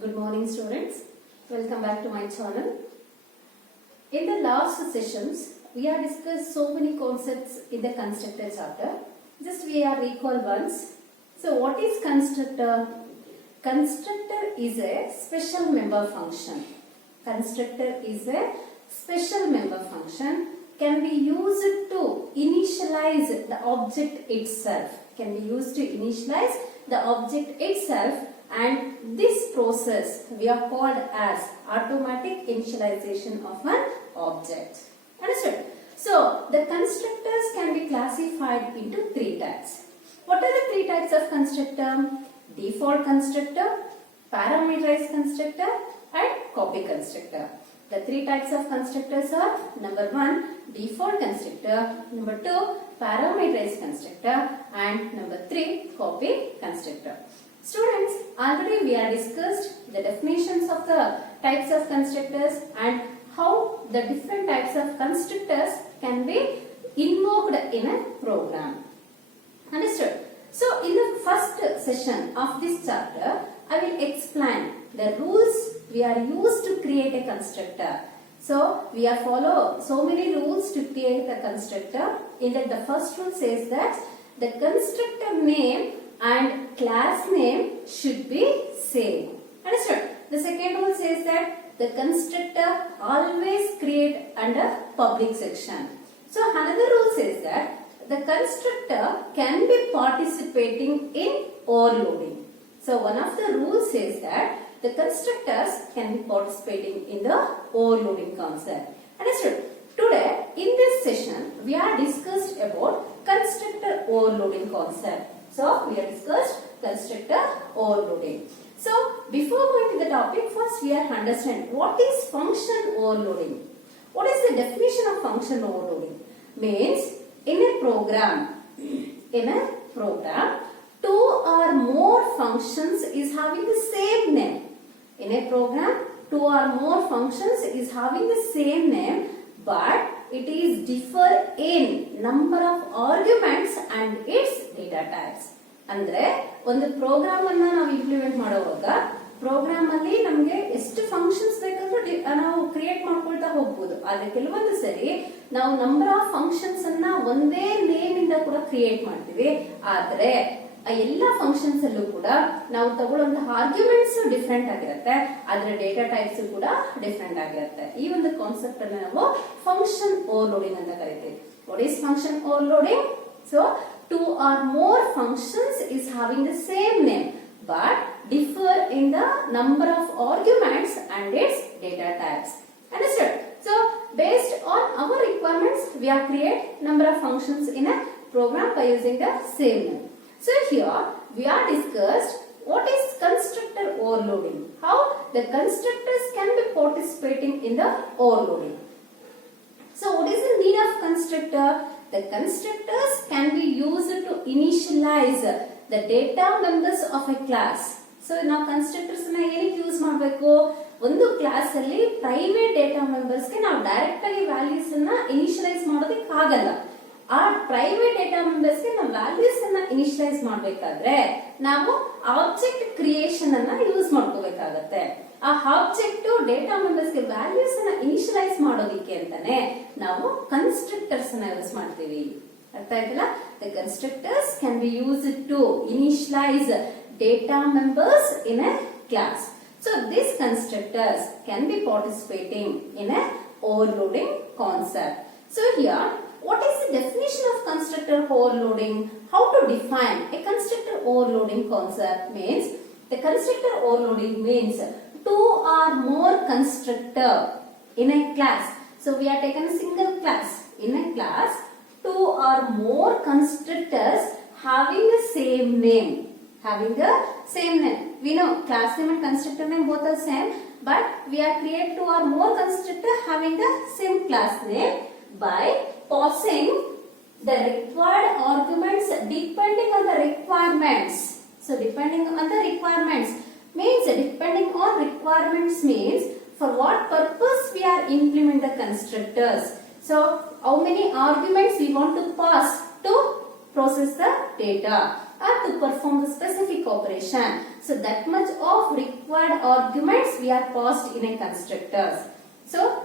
Good morning students, welcome back to my channel. In the last sessions, we have discussed so many concepts in the constructor chapter. Just we are recall once. So what is constructor? Constructor is a special member function. Constructor is a special member function, can be used to initialize the object itself. Can be used to initialize the object itself, and this process we are called as automatic initialization of an object. Understood? So the constructors can be classified into three types. What are the three types of constructor? Default constructor, parameterized constructor, and copy constructor. The three types of constructors are: number 1, default constructor; number 2, parameterized constructor; and number 3, copy constructor. Students, already we have discussed the definitions of the types of constructors and how the different types of constructors can be invoked in a program. Understood? So, in the first session of this chapter, I will explain the rules we are used to create a constructor. So, we are follow so many rules to create a constructor. In that, the first rule says that the constructor name and class name should be same. Understood? The second rule says that the constructor always create under public section. So, another rule says that the constructor can be participating in overloading. So, one of the rules says that the constructors can be participating in the overloading concept. Understood? Today, in this session, we are discussed about constructor overloading concept. So, we have discussed constructor overloading. So, before going to the topic, first we have to understand what is function overloading. What is the definition of function overloading? Means, in a program, two or more functions is having the same name. In a program, two or more functions is having the same name, but it is differ in number of arguments and its data types. ಅಂದ್ರೆ ಒಂದು program ಅನ್ನ ನಾವು implement ಮಾಡುವಾಗ program ಅಲ್ಲಿ ನಮಗೆ ಎಷ್ಟು functions ಬೇಕಂದ್ರೆ ನಾವು ಕ್ರಿಯೇಟ್ ಮಾಡ್ಕೊಳ್ತಾ ಹೋಗ್ಬೋದು. ಆದ್ರೆ ಕೆಲವೊಂದು ಸರಿ ನಾವು ನಂಬರ್ ಆಫ್ ಫಂಕ್ಷನ್ಸ್ ಅನ್ನ ಒಂದೇ ನೇಮ್ ಇಂದ ಕೂಡ ಕ್ರಿಯೇಟ್ ಮಾಡ್ತೀವಿ. ಆದ್ರೆ ಎಲ್ಲ ಫಂಕ್ಷನ್ಸ್ ಅಲ್ಲೂ ಕೂಡ ನಾವು ತಗೊಳ್ಳುವಂತಹ ಆರ್ಗ್ಯುಮೆಂಟ್ಸ್ ಡಿಫ್ರೆಂಟ್ ಆಗಿರುತ್ತೆ, ಆದ್ರೆ ಡೇಟಾ ಟೈಪ್ಸ್ ಕೂಡ ಡಿಫ್ರೆಂಟ್ ಆಗಿರುತ್ತೆ. ಈ ಒಂದು ಕಾನ್ಸೆಪ್ಟ್ ಅನ್ನ ನಾವು ಫಂಕ್ಷನ್ ಓವರ್ಲೋಡಿಂಗ್ ಅಂತ ಕರಿತೀವಿ. What is function overloading? So two or more functions is having the same name but differ in the number of arguments and its data types. Understood? So, based on our requirements, we are create number of functions in a program by using the same name. So, here we are discussed what is constructor overloading. How the constructors can be participating in the overloading. So, what is the need of constructor? The constructors can be used to initialize the data members of a class. So, now constructors na ಏನಕ್ಕೆ use ಮಾಡಬೇಕು? ಒಂದು class ಅಲ್ಲಿ private data members ಗೆ ನಾವು direct ಆಗಿ values ಅನ್ನ initialise ಮಾಡೋದಕ್ಕೆ ಆಗಲ್ಲ. ಆ ಪ್ರೈವೇಟ್ ಡೇಟಾ ಮೆಂಬರ್ಸ್ ಗೆ ನಾವು ವ್ಯಾಲ್ಯೂಸ್ ಅನ್ನ ಇನಿಷಿಯಲೈಸ್ ಮಾಡಬೇಕಾದ್ರೆ ನಾವು ಆಬ್ಜೆಕ್ಟ್ ಕ್ರಿಯೇಷನ್ ಅನ್ನ ಯೂಸ್ ಮಾಡ್ಕೋಬೇಕಾಗತ್ತೆ. ಆ ಆಬ್ಜೆಕ್ಟ್ ಡೇಟಾ ಮೆಂಬರ್ಸ್ ಗೆ ವ್ಯಾಲ್ಯೂಸ್ ಅನ್ನ ಇನಿಷಿಯಲೈಸ್ ಮಾಡೋದಿಕ್ಕೆ ಅಂತಾನೆ ನಾವು ಕನ್ಸ್ಟ್ರಕ್ಟರ್ಸ್ ಅನ್ನ ಯೂಸ್ ಮಾಡ್ತೀವಿ. ಅರ್ಥ ಆಯ್ತಲ್ಲ? The constructors can be used to initialise data members in a class. So these constructors can be participating in a overloading concept. So here, what is the definition of constructor overloading? How to define a constructor overloading concept? Means the constructor overloading means two or more constructor in a class. So we are taken a single class. In a class, two or more constructors having the same name. Having the same name. We know class name and constructor name both are same, but we are create two or more constructor having the same class name by passing the required arguments depending on the requirements. So depending on the requirements means for what purpose we are implement the constructors. So how many arguments we want to pass to process the data or to perform the specific operation. So that much of required arguments we are passed in a constructors. So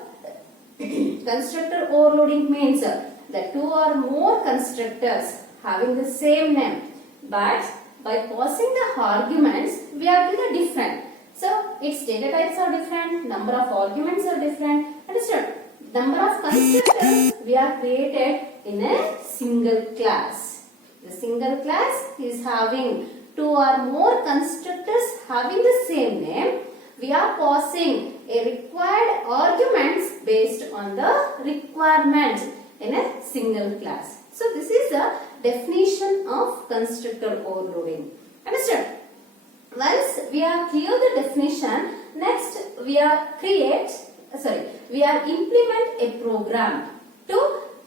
constructor overloading means that two or more constructors having the same name, but by passing the arguments we are given different. So its data types are different, number of arguments are different. Understood? Number of constructors we are created in a single class. The single class is having two or more constructors having the same name. We are passing a required arguments based on the requirements in a single class. So this is the definition of constructor overloading. Understood? Once we are clear the definition, next we are implement a program to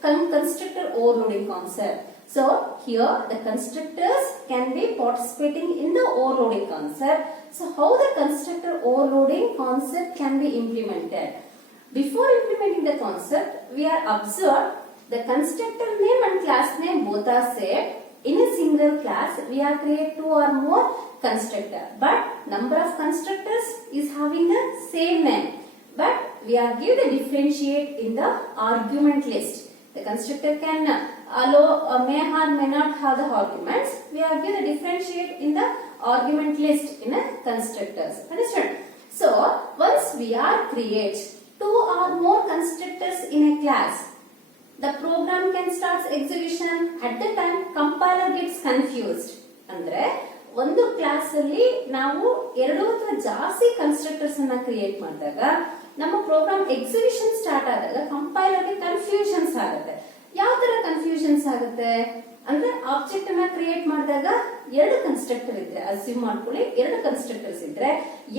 constructor overloading concept. So here the constructors can be participating in the overloading concept. So how the constructor overloading concept can be implemented? Before implementing the concept, we are observed the constructor name and class name both are saved. In a single class, we are create two or more constructor, but number of constructors is having the same name. But we are give the differentiate in the argument list. The constructor can allow may or may not have the arguments. We are give the differentiate in the argument list in a constructors. Understand? So once we are create two or more constructors in a class, the program can start execution. At the time compiler gets confused. ಅಂದ್ರೆ ಒಂದು class ಅಲ್ಲಿ ನಾವು ಎರಡು ಅಥವಾ ಜಾಸ್ತಿ constructors ಅನ್ನ create ಮಾಡಿದಾಗ ನಮ್ಮ ಪ್ರೋಗ್ರಾಮ್ ಎಕ್ಸಿಕ್ಯೂಷನ್ ಸ್ಟಾರ್ಟ್ ಆದಾಗ ಕಂಪೈಲರ್ ಗೆ ಕನ್ಫ್ಯೂಷನ್ಸ್ ಆಗುತ್ತೆ. ಯಾವ ತರ ಕನ್ಫ್ಯೂಷನ್ಸ್ ಆಗುತ್ತೆ ಅಂದ್ರೆ ಆಬ್ಜೆಕ್ಟ್ ಅನ್ನ ಕ್ರಿಯೇಟ್ ಮಾಡಿದಾಗ ಎರಡು ಕನ್ಸ್ಟ್ರಕ್ಟರ್ ಇದ್ರೆ ಅಸ್ಯೂಮ್ ಮಾಡ್ಕೊಳ್ಳಿ, ಎರಡು ಕನ್ಸ್ಟ್ರಕ್ಟರ್ಸ್ ಇದ್ರೆ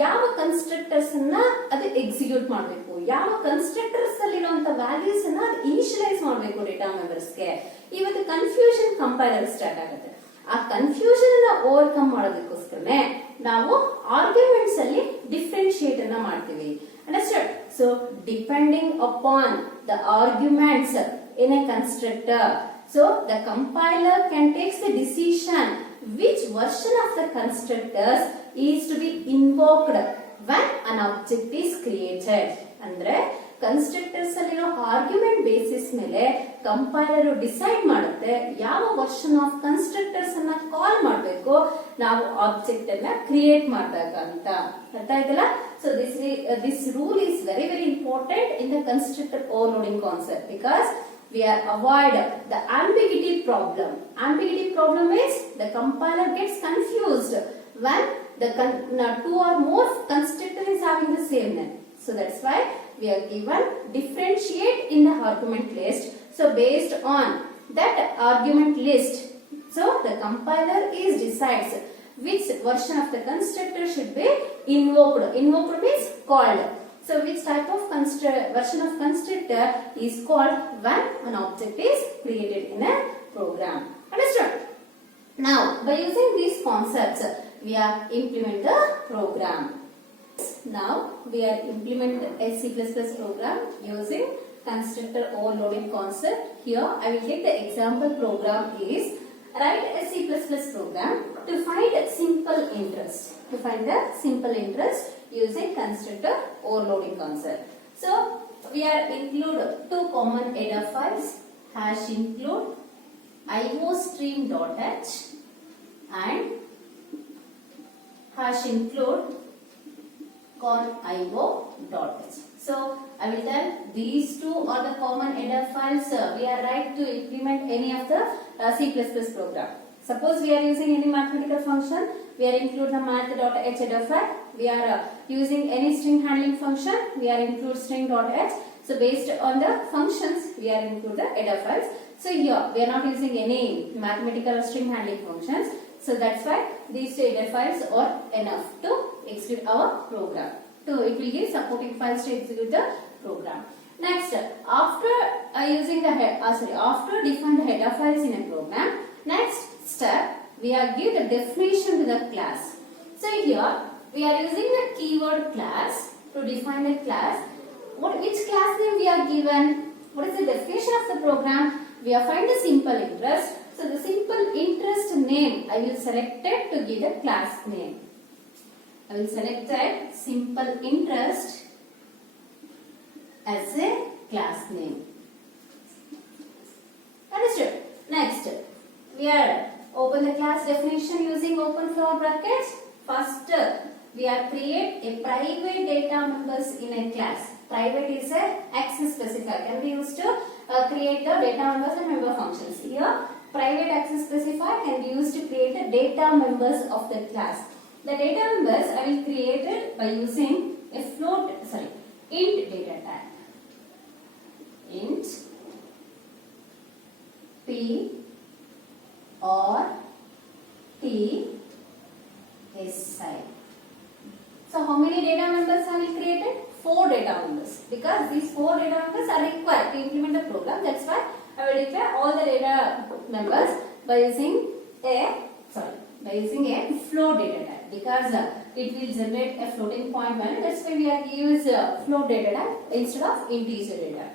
ಯಾವ ಕನ್ಸ್ಟ್ರಕ್ಟರ್ಸ್ ಅನ್ನ ಅದು ಎಕ್ಸಿಕ್ಯೂಟ್ ಮಾಡಬೇಕು, ಯಾವ ಕನ್ಸ್ಟ್ರಕ್ಟರ್ಸ್ ಅಲ್ಲಿರುವಂತ ವ್ಯಾಲ್ಯೂಸ್ ಅನ್ನ ಅದು ಇನಿಷಿಯಲೈಸ್ ಮಾಡಬೇಕು ಡೇಟಾ ಮೆಂಬರ್ಸ್ ಗೆ. ಇವತ್ತು ಕನ್ಫ್ಯೂಷನ್ ಕಂಪೈಲರ್ ಸ್ಟಾರ್ಟ್ ಆಗುತ್ತೆ. ಆ ಕನ್ಫ್ಯೂಷನ್ ಅನ್ನ ಓವರ್ಕಮ್ ಮಾಡೋದಕ್ಕೋಸ್ಕರನೇ ನಾವು ಆರ್ಗ್ಯುಮೆಂಟ್ಸ್ ಅಲ್ಲಿ ಡಿಫ್ರೆನ್ಶಿಯೇಟ್ ಅನ್ನ ಮಾಡ್ತೀವಿ. Understood? So depending upon the arguments in a constructor, so the compiler can take the decision which version of the constructors is to be invoked when an object is created. ಅಂದ್ರೆ constructors ಅಲ್ಲಿರೋ argument basis ಮೇಲೆ compiler decide ಮಾಡುತ್ತೆ ಯಾವ version of constructors ಅನ್ನ ಕಾಲ್ ಮಾಡಬೇಕು ನಾವು object ಅನ್ನ create ಮಾಡಿದಾಗ ಅಂತ. ಅರ್ಥ ಆಯ್ತಲ್ಲ? So this rule is very very important in the constructor overloading concept because we are avoid the ambiguity problem. Ambiguity problem is the compiler gets confused when the two or more constructor is having the same name. So that's why we are given differentiate in the argument list. So based on that argument list, so the compiler is decides which version of the constructor should be invoked. Invoked means called. So which type of version of constructor is called when an object is created in a program. Understood? Now by using these concepts we are implement the program. Now we are implement a C++ program using constructor overloading concept. Here I will take the example program is write a C++ program to find simple interest. To find the simple interest using constructor overloading concept. So we are include two common header files hash include iostream.h and hash include conio.h. So I will tell these two are the common header files we are right to implement any of the C++ program. Suppose we are using any mathematical function, we are include the math.h header file. We are using any string handling function, we are include string.h. So based on the functions, we are include the header files. So here we are not using any mathematical or string handling functions. So that's why these two header files are enough to execute our program. So it will give supporting files to execute the program. Next, after using the after define the header files in a program, next step we are give the definition to the class. So here we are using the keyword class to define a class. Which class name we are given? What is the definition of the program? We are find the simple interest. So the simple interest name I will select it to give the class name. I will select that simple interest as a class name. Understood? Next, we are open the class definition using open floor brackets. First, we are create a private data members in a class. Private is a access specifier, can be used to create the data members and member functions. Here, private access specifier can be used to create the data members of the class. The data members I will create it by using a int data type. Int P or T SI. So how many data members have we created? 4 data members. Because these 4 data members are required to implement the program. That's why I will declare all the data members by using a float data type. Because it will generate a floating point value. That's why we are use float data type instead of integer data.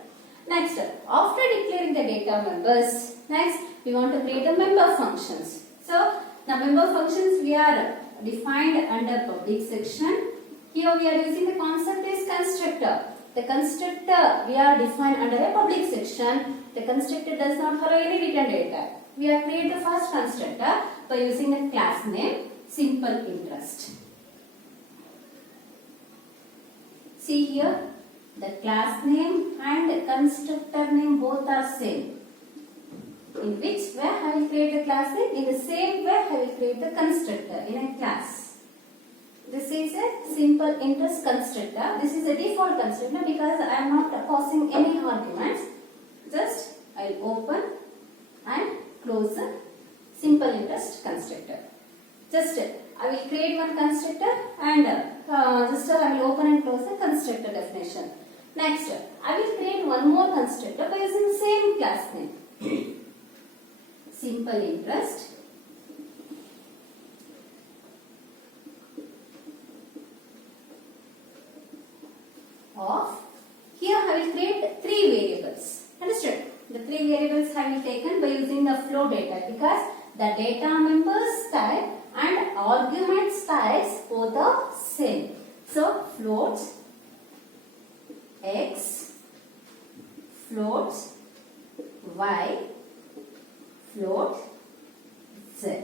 Next, after declaring the data members, next we want to create the member functions. So the member functions we are defined under public section. Here we are using the concept is constructor. The constructor we are defined under a public section. The constructor does not follow any return data. We have created the first constructor by using the class name simple interest. See here, the class name and constructor name both are same. In which way I will create the class name? In the same way I will create the constructor in a class. This is a simple interest constructor. This is a default constructor because I am not passing any arguments. Just I will open and close the simple interest constructor. Just I will create one constructor and just I will open and close the constructor definition. Next, I will create one more constructor by using the same class name. Simple interest of, here I will create 3 variables. Understood? The 3 variables I will taken by using the flow data because the data members type and arguments types both are same. So float X, float Y, float Z.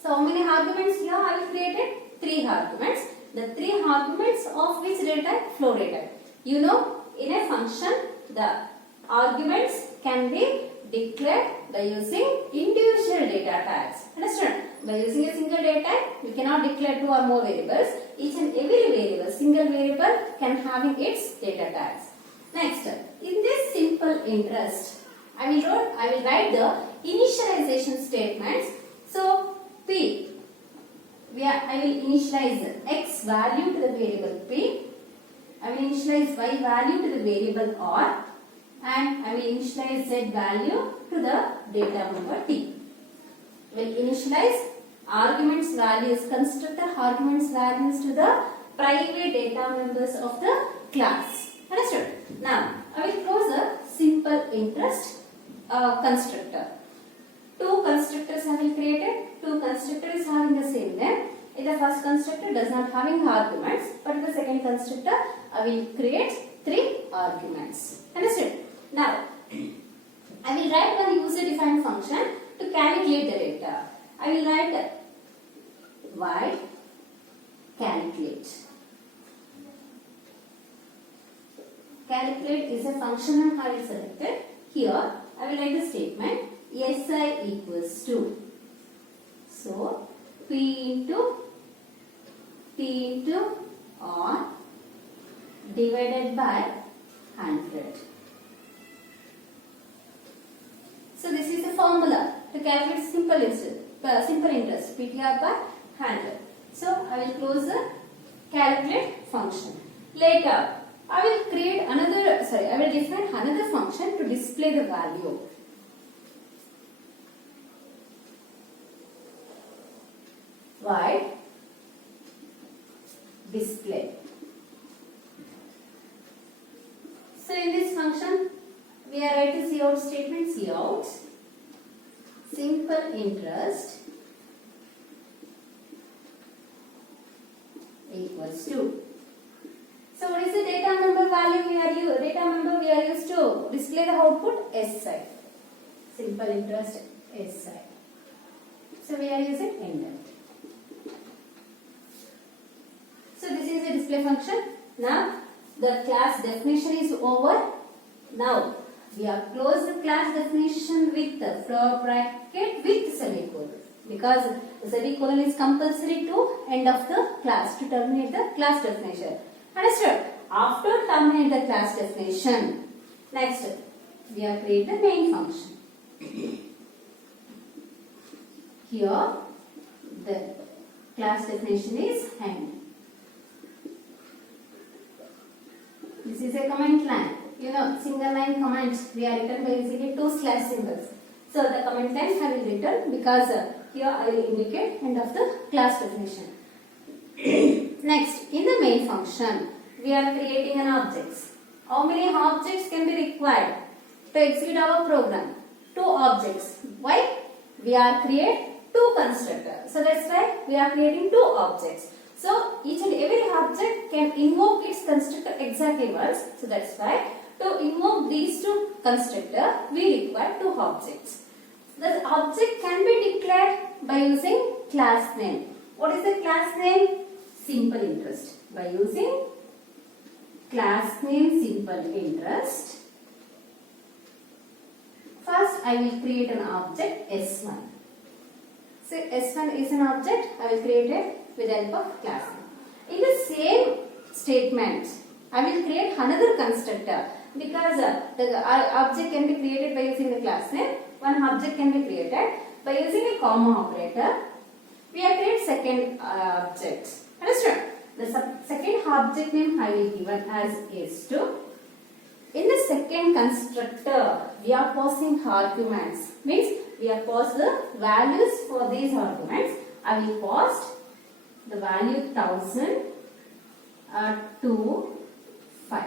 So how many arguments here I have created? 3 arguments. The 3 arguments of which data type? Flow data type. You know, in a function the arguments can be declared by using individual data types. Understand? By using a single data type, we cannot declare 2 or more variables. Each and every variable, single variable can have its data types. Next, in this simple interest, I will write the initialization statements. So P, I will initialize X value to the variable P. I will initialize Y value to the variable R. And I will initialize Z value to the data member T. We will initialize arguments values, constructor arguments values to the private data members of the class. Understood? Now, I will close a simple interest constructor. 2 constructors I will created. 2 constructors having the same name. In the first constructor does not having arguments, but in the second constructor I will create 3 arguments. Understood? Now, I will write one user defined function to calculate the data. I will write y calculate. Calculate is a function I will select it. Here, I will write the statement SI equals to. So, P into T into R divided by 100. So, this is the formula to calculate simple interest PTR by 100. So, I will close the calculate function. Later, I will define another function to display the value. Void display. So in this function, we are writing cout statement, cout, simple interest equals to. So what is the data member value we are used to display the output? SI. Simple interest SI. So we are using indent. So this is the display function. Now the class definition is over. Now we have closed the class definition with the floor bracket with semicolon, because the semicolon is compulsory to end of the class to terminate the class definition. Understood? After terminate the class definition, next we have create the main function. Here the class definition is end. This is a comment line. You know, single line comment we are written by using 2 slash symbols. So the comment line I will written because here I will indicate end of the class definition. Next, in the main function, we are creating an objects. How many objects can be required to execute our program? 2 objects. Why? We are create 2 constructors. So that's why we are creating 2 objects. So each and every object can invoke its constructor exactly once. So that's why to invoke these 2 constructors, we require 2 objects. The object can be declared by using class name. What is the class name? Simple interest. By using class name simple interest, first I will create an object S1. So S1 is an object. I will create it with the help of class name. In the same statement, I will create another constructor, because the object can be created by using the class name. One object can be created by using a comma operator. We have created second object. Understood? The second object name I will given as S2. In the second constructor, we are passing arguments. Means we have passed the values for these arguments. I will pass the value 1000 to 5.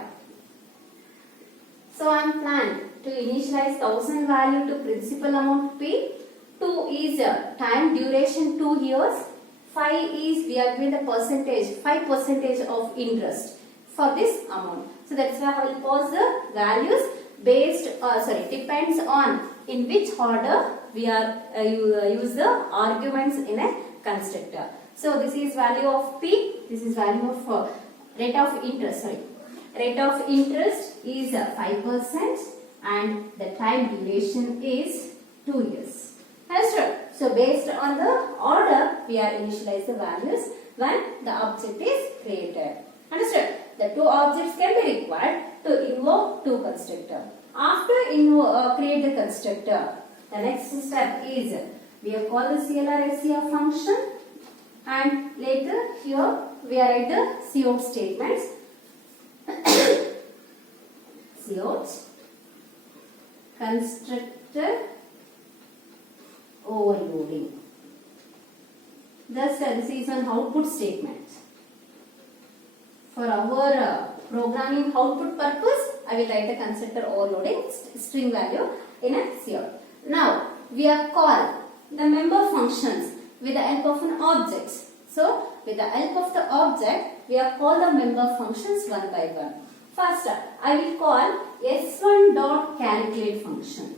So I am planned to initialize 1000 value to principal amount P. 2 is time duration 2 years. 5 is we are given the percentage, 5% of interest for this amount. So that's why I will pause the values based, depends on in which order we are use the arguments in a constructor. So this is value of P, this is value of rate of interest, Rate of interest is 5% and the time duration is 2 years. Understood? So based on the order, we are initialize the values when the object is created. Understood? The 2 objects can be required to invoke 2 constructor. After create the constructor, the next step is we have called the CLR function, and later here we are at the cout statements. Cout constructor overloading. Thus this is an output statement. For our programming output purpose, I will write the constructor overloading string value in a cout. Now we have called the member functions with the help of an object. So with the help of the object, we have called the member functions one by one. First, I will call s1.calculate function.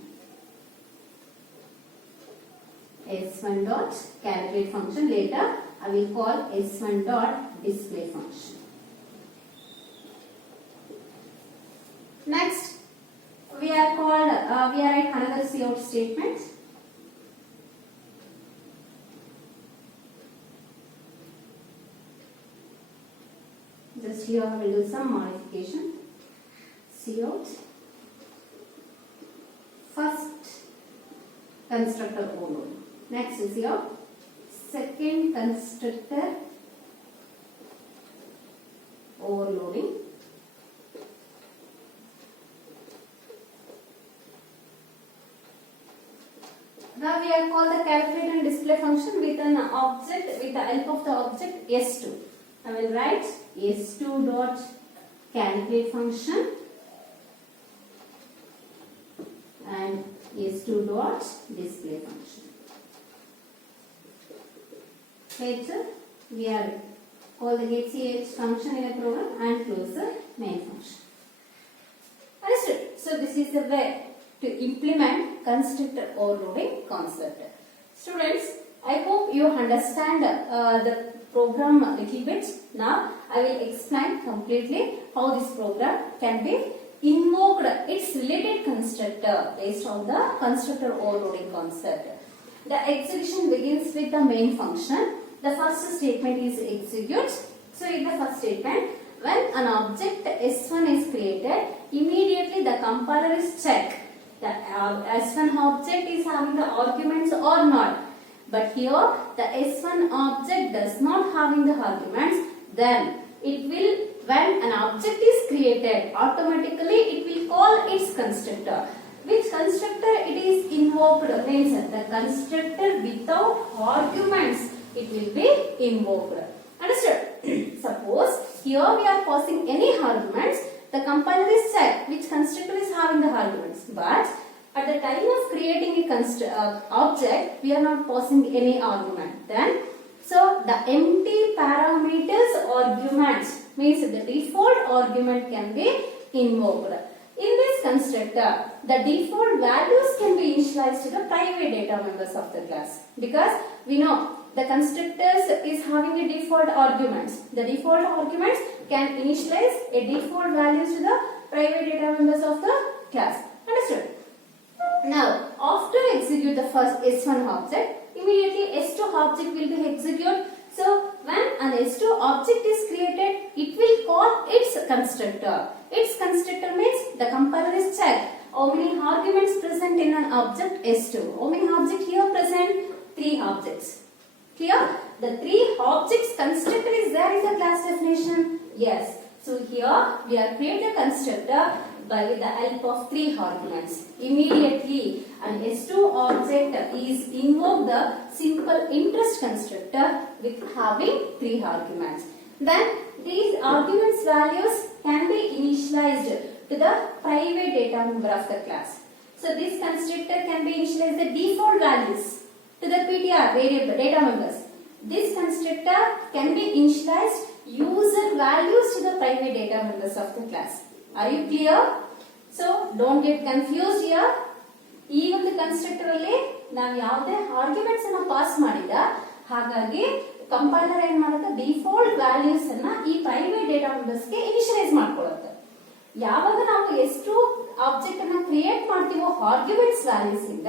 s1.calculate function. Later, I will call s1.display function. Next, we are at another cout statement. Just here I will do some modification. Cout first constructor overload. Next is your second constructor overloading. Now we have called the calculate and display function with an object, with the help of the object S2. I will write S2 dot calculate function and S2 dot display function. Later we are call the getCH function in a program and close the main function. Understood? So this is the way to implement constructor overloading concept. Students, I hope you understand the program a little bit. Now I will explain completely how this program can be invoked its related constructor based on the constructor overloading concept. The execution begins with the main function. The first statement is execute. So in the first statement, when an object S1 is created, immediately the compiler is check that S1 object is having the arguments or not. But here the S1 object does not having the arguments, then it will, when an object is created, automatically it will call its constructor. Which constructor it is invoked means the constructor without arguments it will be invoked. Understood? Suppose here we are passing any arguments, the compiler is check which constructor is having the arguments. But at the time of creating a object, we are not passing any argument. Then, so the empty parameters arguments means the default argument can be invoked. In this constructor, the default values can be initialized to the private data members of the class, because we know the constructors is having a default arguments. The default arguments can initialize a default values to the private data members of the class. Understood? Now, after execute the first S1 object, immediately S2 object will be executed. So, when an S2 object is created, it will call its constructor. Its constructor means the compiler is check how many arguments present in an object S2. How many objects here present? 3 objects. Clear? The 3 objects constructor is there in the class definition? Yes. So, here we are creating a constructor by the help of 3 arguments. Immediately an S2 object is invoked the simple interest constructor with having 3 arguments. Then these arguments values can be initialized to the private data member of the class. So this constructor can be initialized the default values to the PTR variable data members. This constructor can be initialized user values to the private data members of the class. Are you clear? So don't get confused here. Even the constructor alli ನಾವು ಯಾವುದೇ arguments ಅನ್ನು pass ಮಾಡಿದ ಹಾಗಾಗಿ compiler ಏನು ಮಾಡುತ್ತೆ default values ಅನ್ನು ಈ private data members ಗೆ ಇನಿಷಿಯಲೈಸ್ ಮಾಡ್ಕೊಳ್ಳುತ್ತೆ. ಯಾವಾಗ ನಾವು ಎಷ್ಟು ಆಬ್ಜೆಕ್ಟ್ ಅನ್ನು ಕ್ರಿಯೇಟ್ ಮಾಡ್ತೀವೋ ಆರ್ಗ್ಯುಮೆಂಟ್ಸ್ ವ್ಯಾಲ್ಯೂಸ್ ಇಂದ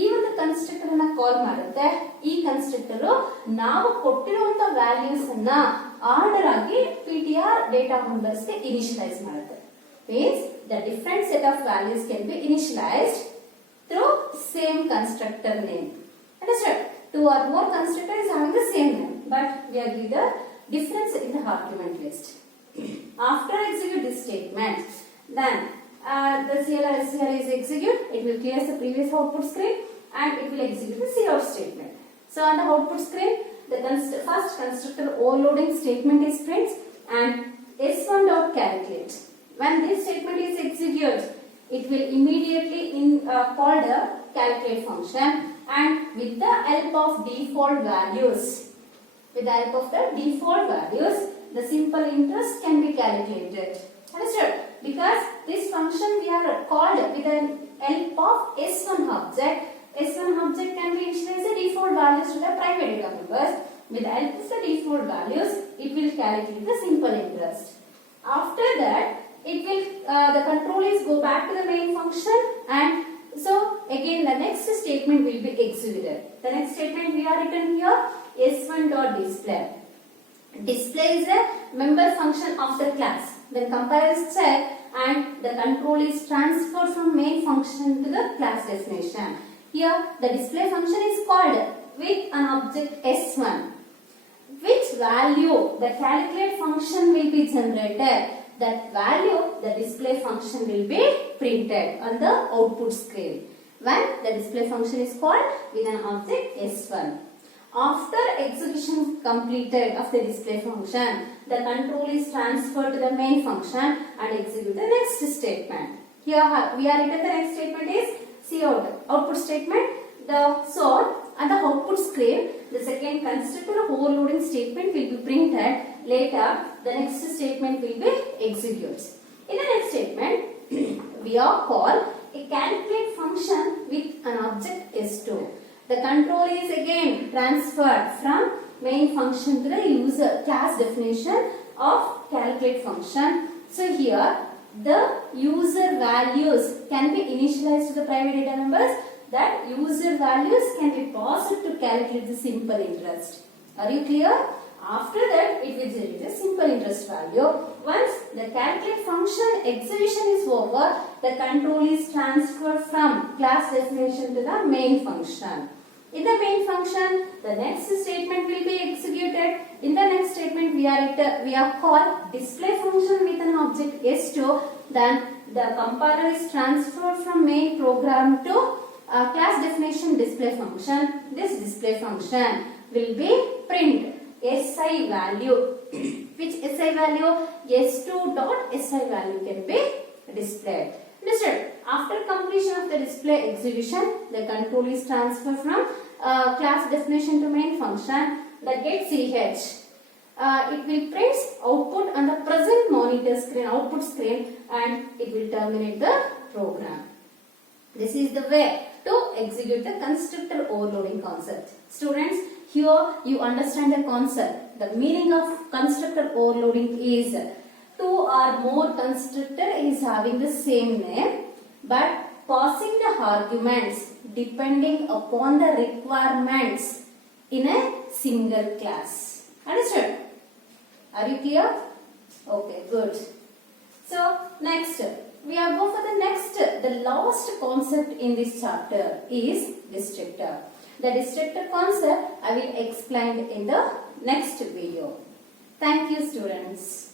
ಈ ಒಂದು ಕನ್ಸ್ಟ್ರಕ್ಟರ್ ಅನ್ನ ಕಾಲ್ ಮಾಡುತ್ತೆ. ಈ ಕನ್ಸ್ಟ್ರಕ್ಟರ್ ನಾವು ಕೊಟ್ಟಿರುವಂತ ವ್ಯಾಲ್ಯೂಸ್ ಅನ್ನ ಆರ್ಡರ್ ಆಗಿ PTR ಡೇಟಾ ಮೆಂಬರ್ಸ್ ಗೆ ಇನಿಷಿಯಲೈಸ್ ಮಾಡುತ್ತೆ. Means the different set of values can be initialized through same constructor name. Understood? 2 or more constructors having the same name, but we are giving the difference in the argument list. After execute this statement, then the CLR is execute. It will clear the previous output screen and it will execute the cout statement. So on the output screen, the first constructor overloading statement is printed and S1 dot calculate. When this statement is executed, it will immediately call the calculate function and with the help of default values, the simple interest can be calculated. Understood? Because this function we are called with the help of S1 object. S1 object can be initialized the default values to the private data members. With the help of the default values, it will calculate the simple interest. After that, it will the controllers go back to the main function and so again the next statement will be executed. The next statement we are written here s1.display. Display is a member function of the class. When compiler is checked and the control is transferred from main function to the class destination. Here the display function is called with an object s1. Which value the calculate function will be generated? That value, the display function will be printed on the output screen when the display function is called with an object S1. After execution completed of the display function, the control is transferred to the main function and execute the next statement. Here we are written the next statement is cout output statement. The sort and the output screen, the second constructor overloading statement will be printed. Later, the next statement will be executed. In the next statement, we are called a calculate function with an object S2. The control is again transferred from main function to the user class definition of calculate function. So here the user values can be initialized to the private data members. That user values can be passed to calculate the simple interest. Are you clear? After that, it will generate a simple interest value. Once the calculate function execution is over, the control is transferred from class definition to the main function. In the main function, the next statement will be executed. In the next statement, we are called display function with an object S2. Then the compiler is transferred from main program to class definition display function. This display function will be print SI value. Which SI value? S2 dot SI value can be displayed. Understood? After completion of the display execution, the control is transferred from class definition to main function. The get ch. It will print output on the present monitor screen, output screen, and it will terminate the program. This is the way to execute the constructor overloading concept. Students, here you understand the concept. The meaning of constructor overloading is two or more constructor is having the same name but passing the arguments depending upon the requirements in a single class. Understood? Are you clear? Okay, good. So next we are go for the last concept in this chapter is destructor. The destructor concept I will explain in the next video. Thank you, students.